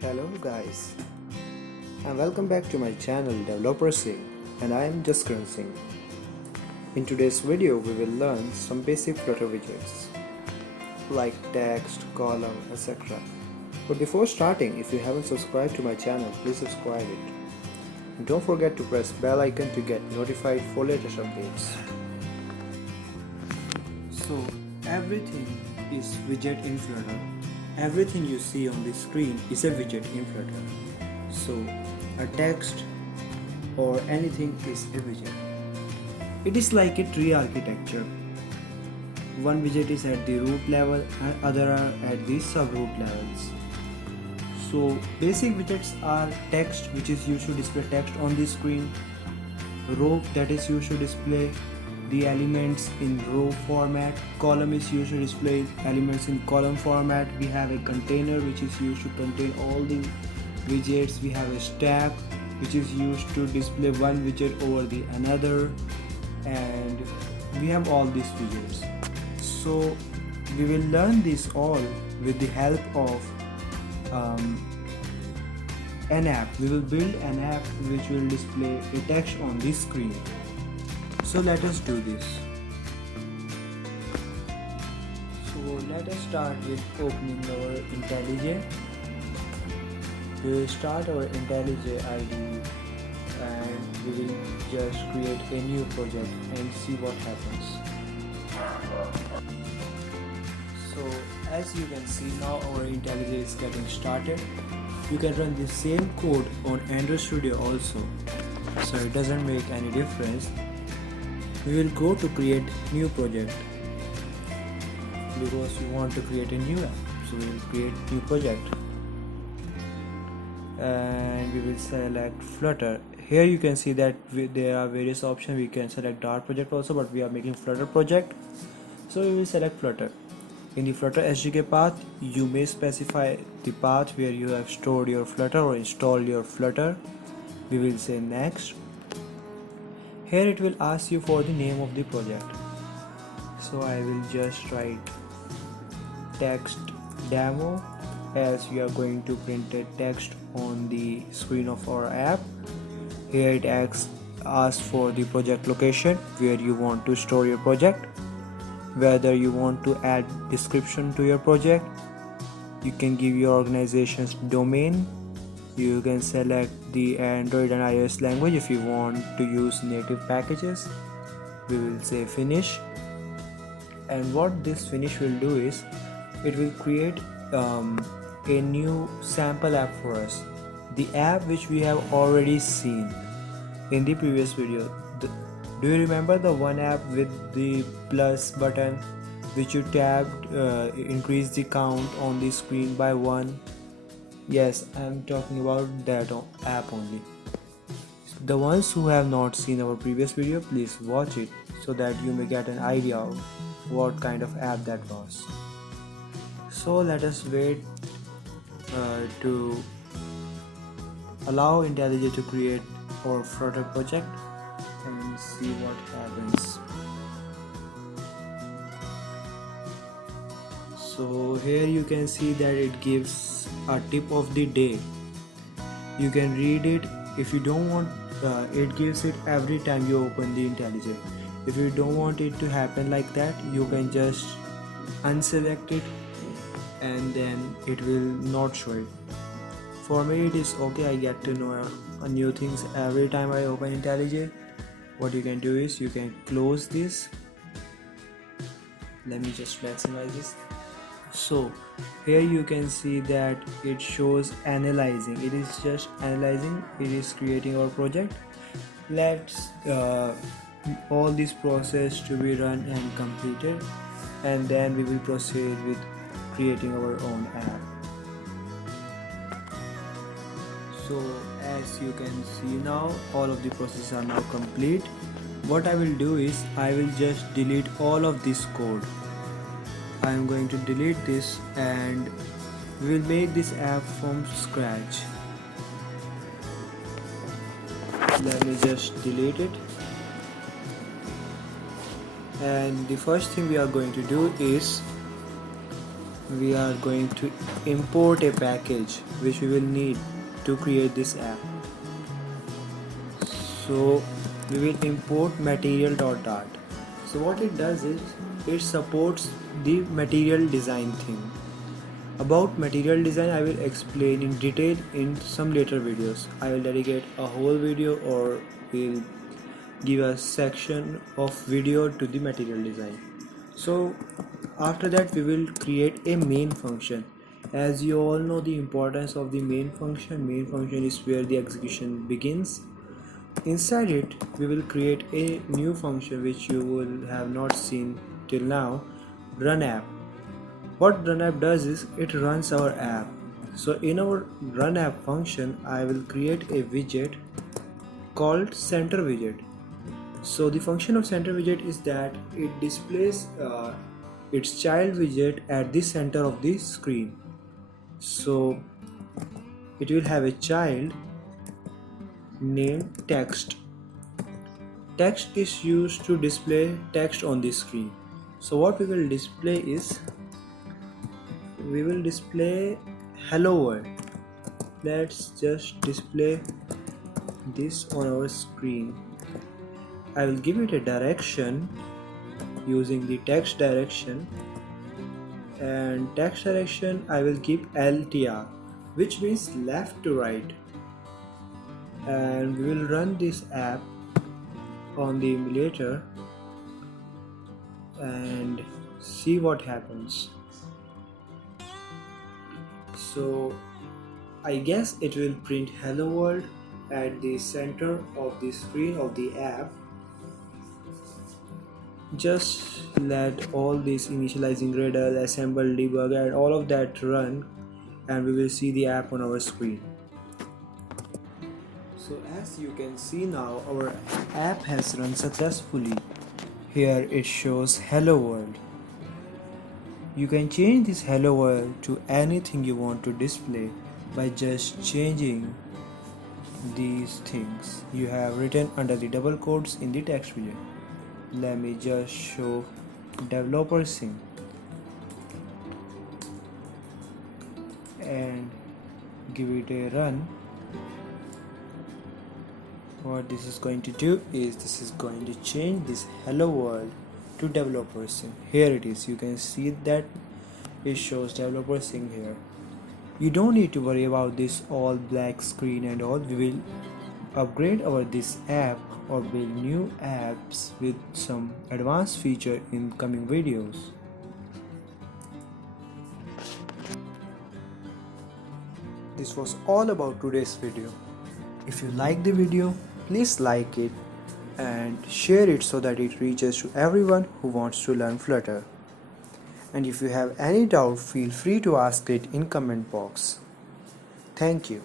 Hello guys, and welcome back to my channel Developer Singh, and I am Jaskaran Singh. In today's video we will learn some basic Flutter widgets like text, column, etc. But before starting, if you haven't subscribed to my channel, please subscribe it. And don't forget to press bell icon to get notified for latest updates. So everything is widget in Flutter. Everything you see on the screen is a widget in Flutter. So a text or anything is a widget. It is like a tree architecture. One widget is at the root level and other are at the subroot levels. So basic widgets are text, which is used to display text on the screen, row, that is used to display the elements in row format, column is used to display elements in column format, we have a container which is used to contain all the widgets, we have a stack which is used to display one widget over the another, and we have all these widgets. So we will learn this all with the help of an app. We will build an app which will display a text on the screen. So let us do this. So let us start with opening our IntelliJ. We will start our IntelliJ ID and we will just create a new project and see what happens. So as you can see, now our IntelliJ is getting started. You can run the same code on Android Studio also, so it doesn't make any difference. We will go to create new project because we want to create a new app, so we will create new project and we will select Flutter. Here you can see that there are various options. We can select Dart project also, but we are making Flutter project, so we will select Flutter. In the Flutter SDK path, you may specify the path where you have stored your Flutter or installed your Flutter. We will say next. Here it will ask you for the name of the project, so I will just write text demo, as we are going to print a text on the screen of our app. Here it asks for the project location where you want to store your project, whether you want to add description to your project. You can give your organization's domain. You can select the Android and iOS language if you want to use native packages. We will say finish, and what this finish will do is it will create a new sample app for us, the app which we have already seen in the previous video. Do you remember the one app with the plus button which you tapped increase the count on the screen by 1? Yes, I am talking about that app only. The ones who have not seen our previous video, please watch it so that you may get an idea of what kind of app that was. So let us wait to allow IntelliJ to create our Flutter project and see what happens. So here you can see that it gives a tip of the day. You can read it. If you don't want, it gives it every time you open the IntelliJ. If you don't want it to happen like that, you can just unselect it and then it will not show it. For me it is okay. I get to know new things every time I open IntelliJ. What you can do is you can close this. Let me just maximize this. So here you can see that it shows analyzing. It is just analyzing. It is creating our project. Let's all this process to be run and completed, and then we will proceed with creating our own app. So as you can see now, all of the processes are now complete. What I will do is I will just delete all of this code. I am going to delete this and we will make this app from scratch. Let me just delete it. And the first thing we are going to do is we are going to import a package which we will need to create this app. So we will import material.dart. So what it does is it supports the material design thing. About material design I will explain in detail in some later videos. I will dedicate a whole video or will give a section of video to the material design. So after that we will create a main function. As you all know the importance of the main function. Main function is where the execution begins. Inside it we will create a new function which you will have not seen till now, run app. What run app does is it runs our app. So in our run app function I will create a widget called center widget. So the function of center widget is that it displays its child widget at the center of the screen. So it will have a child named text. Text is used to display text on the screen. So what we will display is we will display hello world. Let's just display this on our screen. I will give it a direction using the text direction, and text direction I will give LTR, which means left to right, and we will run this app on the emulator and see what happens. So I guess it will print hello world at the center of the screen of the app. Just let all this initializing Gradle, assemble, debug and all of that run, and we will see the app on our screen. So as you can see now, our app has run successfully. Here it shows hello world. You can change this hello world to anything you want to display by just changing these things you have written under the double quotes in the text widget. Let me just show developer sim and give it a run. What this is going to do is this is going to change this hello world to developer sim. Here it is. You can see that it shows developer sim here. You don't need to worry about this all black screen and all. We will upgrade this app or build new apps with some advanced feature in coming videos. This was all about today's video. If you like the video, please like it and share it so that it reaches to everyone who wants to learn Flutter. And if you have any doubt, feel free to ask it in comment box. Thank you.